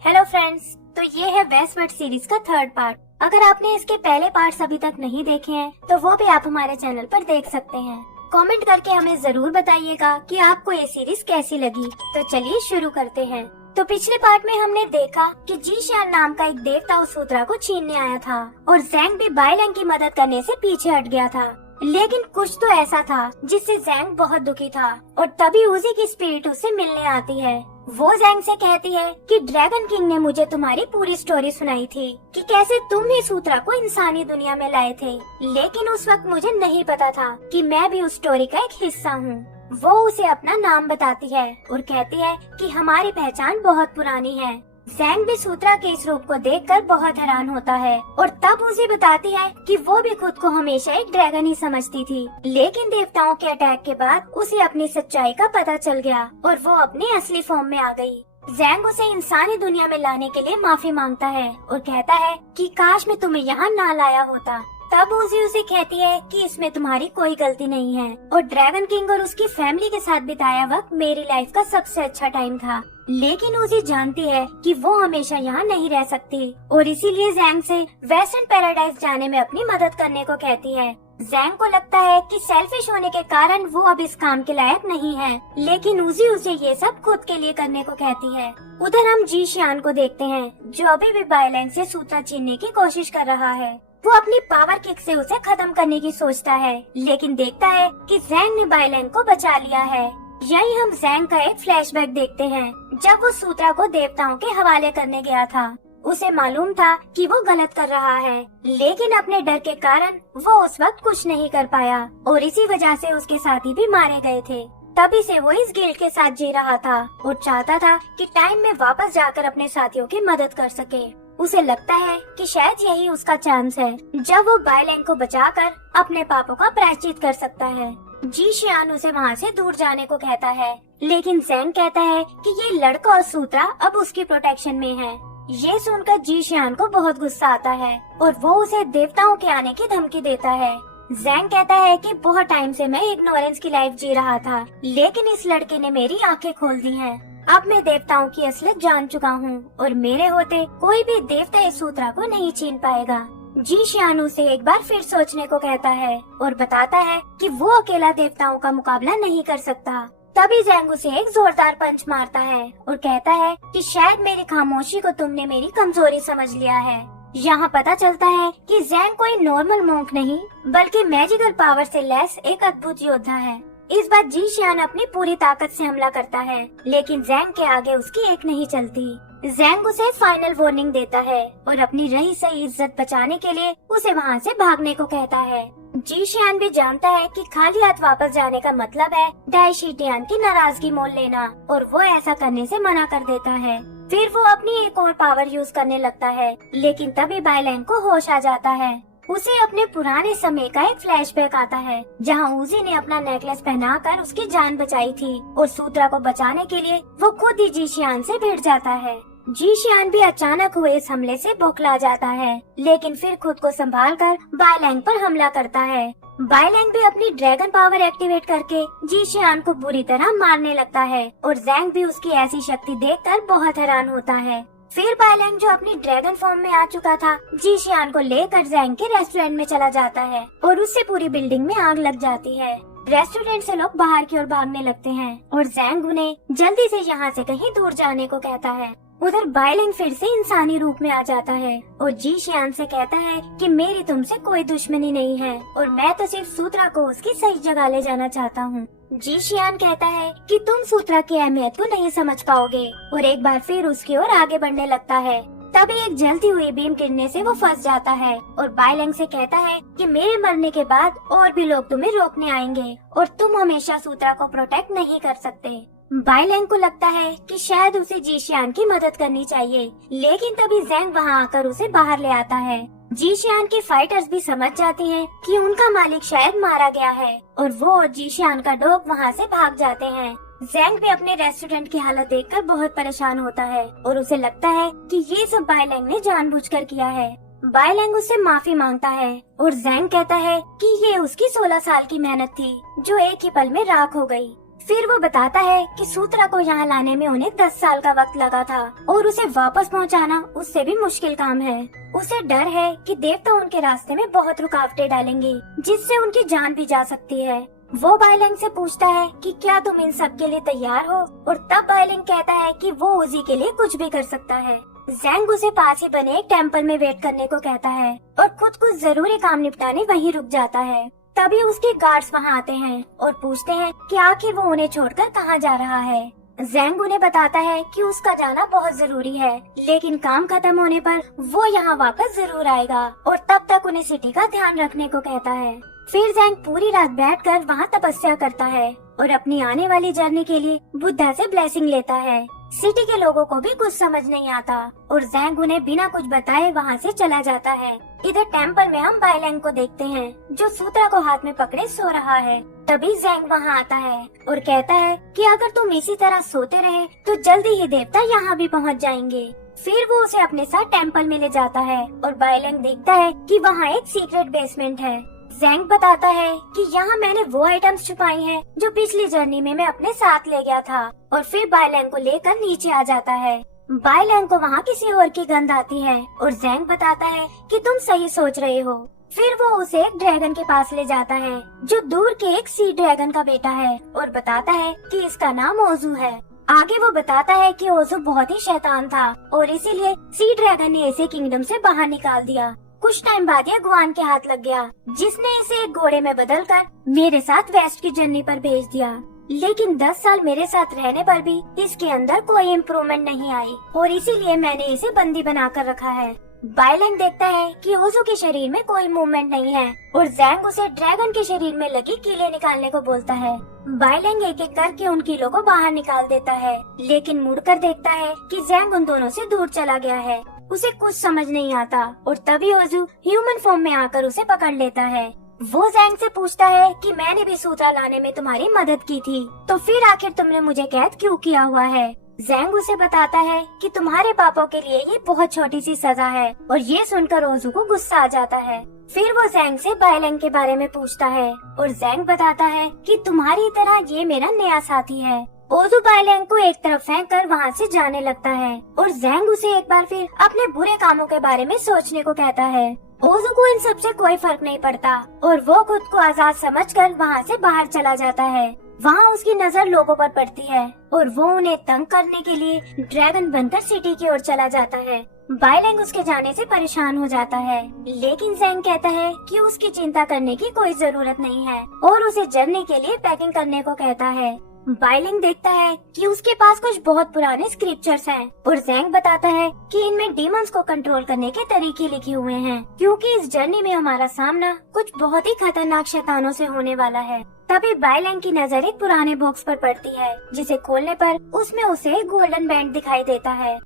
Hello friends, तो ये है वेस्टवर्ल्ड सीरीज का थर्ड पार्ट। अगर आपने इसके पहले पार्ट्स अभी तक नहीं देखे हैं तो वो भी आप हमारे चैनल पर देख सकते हैं। कमेंट करके हमें जरूर बताइएगा कि आपको ये सीरीज कैसी लगी। तो चलिए शुरू करते हैं। तो पिछले पार्ट में हमने देखा कि जीशियान नाम का एक देवता उस सूत्रा को छीनने आया था और जैंग भी बाइलैंग की मदद करने से पीछे हट गया था। लेकिन कुछ तो ऐसा था जिससे जैंग बहुत दुखी था और तभी उसी की स्पिरिट उसे मिलने आती है। वो जैंग से कहती है कि ड्रैगन किंग ने मुझे तुम्हारी पूरी स्टोरी सुनाई थी कि कैसे तुम ही सूत्रा को इंसानी दुनिया में लाए थे, लेकिन उस वक्त मुझे नहीं पता था कि मैं भी उस स्टोरी का एक हिस्सा हूँ। वो उसे अपना नाम बताती है और कहती है कि हमारी पहचान बहुत पुरानी है। जैंग भी सूत्रा के इस रूप को देखकर बहुत हैरान होता है और तब उसे बताती है कि वो भी खुद को हमेशा एक ड्रैगन ही समझती थी, लेकिन देवताओं के अटैक के बाद उसे अपनी सच्चाई का पता चल गया और वो अपने असली फॉर्म में आ गई। जैंग उसे इंसानी दुनिया में लाने के लिए माफी मांगता है और कहता है कि काश मैं तुम्हें यहाँ ना लाया होता। तब उसे कहती है कि इसमें तुम्हारी कोई गलती नहीं है और ड्रैगन किंग और उसकी फैमिली के साथ बिताया वक्त मेरी लाइफ का सबसे अच्छा टाइम था। लेकिन उसे जानती है कि वो हमेशा यहाँ नहीं रह सकती और इसीलिए जैंग से वेस्टर्न पैराडाइज जाने में अपनी मदद करने को कहती है। जैंग को लगता है कि सेल्फिश होने के कारण वो अब इस काम के लायक नहीं है, लेकिन उसे ये सब खुद के लिए करने को कहती है। उधर हम जीशियान को देखते हैं जो अभी भी बाइलैंग से सूत्रा छीनने की कोशिश कर रहा है। वो अपनी पावर किक से उसे खत्म करने की सोचता है, लेकिन देखता है कि जैंग ने बाइलैंग को बचा लिया है। यही हम जैंग का एक फ्लैशबैक देखते हैं जब वो सूत्रा को देवताओं के हवाले करने गया था। उसे मालूम था कि वो गलत कर रहा है, लेकिन अपने डर के कारण वो उस वक्त कुछ नहीं कर पाया और इसी वजह से उसके साथी भी मारे गए थे। तभी से वो इस गिल्ट के साथ जी रहा था और चाहता था कि टाइम में वापस जाकर अपने साथियों की मदद कर सके। उसे लगता है कि शायद यही उसका चांस है जब वो बाइलैंग को बचाकर अपने पापों का प्रायश्चित कर सकता है। जीशियान उसे वहाँ से दूर जाने को कहता है, लेकिन जैंग कहता है कि ये लड़का और सूत्रा अब उसकी प्रोटेक्शन में है। ये सुनकर जीशियान को बहुत गुस्सा आता है और वो उसे देवताओं के आने की धमकी देता है। जैंग कहता है कि बहुत टाइम से मैं इग्नोरेंस की लाइफ जी रहा था, लेकिन इस लड़के ने मेरी आंखें खोल दी हैं। अब मैं देवताओं की असलियत जान चुका हूँ और मेरे होते कोई भी देवता इस सूत्रा को नहीं छीन पाएगा। जीशियान उसे एक बार फिर सोचने को कहता है और बताता है कि वो अकेला देवताओं का मुकाबला नहीं कर सकता। तभी जैंग उसे एक जोरदार पंच मारता है और कहता है कि शायद मेरी खामोशी को तुमने मेरी कमजोरी समझ लिया है। यहाँ पता चलता है कि जैंग कोई नॉर्मल मॉन्क नहीं बल्कि मैजिकल पावर से लैस एक अद्भुत योद्धा है। इस बार जीशियान अपनी पूरी ताकत से हमला करता है, लेकिन जैंग के आगे उसकी एक नहीं चलती। जैंग उसे फाइनल वार्निंग देता है और अपनी रही सही इज्जत बचाने के लिए उसे वहाँ से भागने को कहता है। जीशियान भी जानता है कि खाली हाथ वापस जाने का मतलब है डाइशिटियान की नाराजगी मोल लेना और वो ऐसा करने से मना कर देता है। फिर वो अपनी एक और पावर यूज करने लगता है, लेकिन तभी बाइलैंग को होश आ जाता है। उसे अपने पुराने समय का एक फ्लैशबैक आता है जहां उजी ने अपना नेकलेस पहनाकर उसकी जान बचाई थी और सूत्रा को बचाने के लिए वो खुद ही जीशियान से भिड़ जाता है। जीशियान भी अचानक हुए इस हमले से बौखला जाता है, लेकिन फिर खुद को संभालकर बाइलैंग पर हमला करता है। बाइलैंग भी अपनी ड्रैगन पावर एक्टिवेट करके जीशियान को बुरी तरह मारने लगता है और जैंग भी उसकी ऐसी शक्ति देखकर बहुत हैरान होता है। फिर बाइलैंग जो अपनी ड्रैगन फॉर्म में आ चुका था जीशियान को लेकर जैंग के रेस्टोरेंट में चला जाता है और उससे पूरी बिल्डिंग में आग लग जाती है। रेस्टोरेंट से लोग बाहर की ओर भागने लगते हैं और जैंग उन्हें जल्दी से यहाँ से कहीं दूर जाने को कहता है। उधर बाइलैंग फिर से इंसानी रूप में आ जाता है और जीशियान से कहता है कि मेरी तुमसे कोई दुश्मनी नहीं है और मैं तो सिर्फ सूत्रा को उसकी सही जगह ले जाना चाहता हूँ। जीशियान कहता है कि तुम सूत्रा की अहमियत को नहीं समझ पाओगे और एक बार फिर उसकी ओर आगे बढ़ने लगता है। तभी एक जलती हुई बीम गिरने से वो फंस जाता है और बाइलैंग से कहता है कि मेरे मरने के बाद और भी लोग तुम्हें रोकने आएंगे और तुम हमेशा सूत्रा को प्रोटेक्ट नहीं कर सकते। बाइलैंग को लगता है कि शायद उसे जीशियान की मदद करनी चाहिए, लेकिन तभी जैंग वहाँ आकर उसे बाहर ले आता है। जीशियान के फाइटर्स भी समझ जाते हैं कि उनका मालिक शायद मारा गया है और वो और जीशियान का डॉग वहाँ से भाग जाते हैं। जैंग भी अपने रेस्टोरेंट की हालत देखकर बहुत परेशान होता है और उसे लगता है कि ये सब बाइलैंग ने जानबूझकर किया है। बाइलैंग उससे माफी मांगता है और जैंग कहता है कि ये उसकी 16 साल की मेहनत थी जो एक ही पल में राख हो गई। फिर वो बताता है कि सूत्रा को यहाँ लाने में उन्हें 10 साल का वक्त लगा था और उसे वापस पहुँचाना उससे भी मुश्किल काम है। उसे डर है कि देवता उनके रास्ते में बहुत रुकावटें डालेंगे, जिससे उनकी जान भी जा सकती है। वो बाइलैंग से पूछता है कि क्या तुम इन सब के लिए तैयार हो, और तब बाइलैंग कहता है कि वो उसी के लिए कुछ भी कर सकता है। जैंग उसे पास ही बने एक टेम्पल में वेट करने को कहता है और खुद कुछ जरूरी काम निपटाने वहीं रुक जाता है। तभी उसके गार्ड्स वहाँ आते हैं और पूछते हैं कि आखिर वो उन्हें छोड़कर कहाँ जा रहा है। जैंग उन्हें बताता है कि उसका जाना बहुत जरूरी है, लेकिन काम खत्म होने पर वो यहाँ वापस जरूर आएगा और तब तक उन्हें सिटी का ध्यान रखने को कहता है। फिर जैंग पूरी रात बैठकर वहाँ तपस्या करता है और अपनी आने वाली जर्नी के लिए बुद्धा से ब्लेसिंग लेता है। सिटी के लोगों को भी कुछ समझ नहीं आता और जैंग उन्हें बिना कुछ बताए वहाँ से चला जाता है। इधर टेम्पल में हम बाइलैंग को देखते हैं जो सूत्रा को हाथ में पकड़े सो रहा है। तभी जैंग वहाँ आता है और कहता है कि अगर तुम इसी तरह सोते रहे तो जल्दी ही देवता यहाँ भी पहुँच जाएंगे। फिर वो उसे अपने साथ टेम्पल में ले जाता है और बाइलैंग देखता है कि वहाँ एक सीक्रेट बेसमेंट है। जैंग बताता है कि यहाँ मैंने वो आइटम्स छुपाई हैं जो पिछली जर्नी में मैं अपने साथ ले गया था, और फिर बाइलैंग को लेकर नीचे आ जाता है। बाइलैंग को वहाँ किसी और की गंध आती है और जैंग बताता है कि तुम सही सोच रहे हो। फिर वो उसे एक ड्रैगन के पास ले जाता है जो दूर के एक सी ड्रैगन का बेटा है और बताता है कि इसका नाम ओजू है। आगे वो बताता है कि ओजू बहुत ही शैतान था और इसीलिए सी ड्रैगन ने इसे किंगडम से बाहर निकाल दिया। कुछ टाइम बाद ये गुआन के हाथ लग गया, जिसने इसे एक घोड़े में बदलकर मेरे साथ वेस्ट की जर्नी पर भेज दिया। लेकिन 10 साल मेरे साथ रहने पर भी इसके अंदर कोई इम्प्रूवमेंट नहीं आई और इसीलिए मैंने इसे बंदी बनाकर रखा है। बाइलैंग देखता है कि ओजू के शरीर में कोई मूवमेंट नहीं है और जैंग उसे ड्रैगन के शरीर में लगी कीलें निकालने को बोलता है। बाइलैंग एक एक करके उन कीलों को बाहर निकाल देता है, लेकिन मुड़कर देखता है कि जैंग उन दोनों से दूर चला गया है। उसे कुछ समझ नहीं आता और तभी ओजू ह्यूमन फॉर्म में आकर उसे पकड़ लेता है। वो जैंग से पूछता है कि मैंने भी सूत्रा लाने में तुम्हारी मदद की थी, तो फिर आखिर तुमने मुझे कैद क्यों किया हुआ है। जैंग उसे बताता है कि तुम्हारे पापों के लिए ये बहुत छोटी सी सजा है, और ये सुनकर ओजू को गुस्सा आ जाता है। फिर वो जैंग से बाइलैंग के बारे में पूछता है और जैंग बताता है कि तुम्हारी तरह ये मेरा नया साथी है। ओजू बाइलैंग को एक तरफ फेंक कर वहाँ से जाने लगता है और जैंग उसे एक बार फिर अपने बुरे कामों के बारे में सोचने को कहता है। ओजू को इन सब से कोई फर्क नहीं पड़ता और वो खुद को आजाद समझकर वहाँ से बाहर चला जाता है। वहाँ उसकी नजर लोगों पर पड़ती है और वो उन्हें तंग करने के लिए ड्रैगन बनकर सिटी की ओर चला जाता है। बाइलैंग उसके जाने से परेशान हो जाता है, लेकिन जैंग कहता है कि उसकी चिंता करने की कोई जरूरत नहीं है और उसे जर्नी के लिए पैकिंग करने को कहता है। बाइलैंग देखता है कि उसके पास कुछ बहुत पुराने स्क्रिप्चर्स हैं और जैंग बताता है कि इनमें डीमंस को कंट्रोल करने के तरीके लिखे हुए हैं, क्योंकि इस जर्नी में हमारा सामना कुछ बहुत ही खतरनाक शैतानों से होने वाला है। तभी बाइलैंग की नजर एक पुराने बॉक्स पर पड़ती है, जिसे खोलने पर उसमें उसे एक गोल्डन बैंड दिखाई देता है।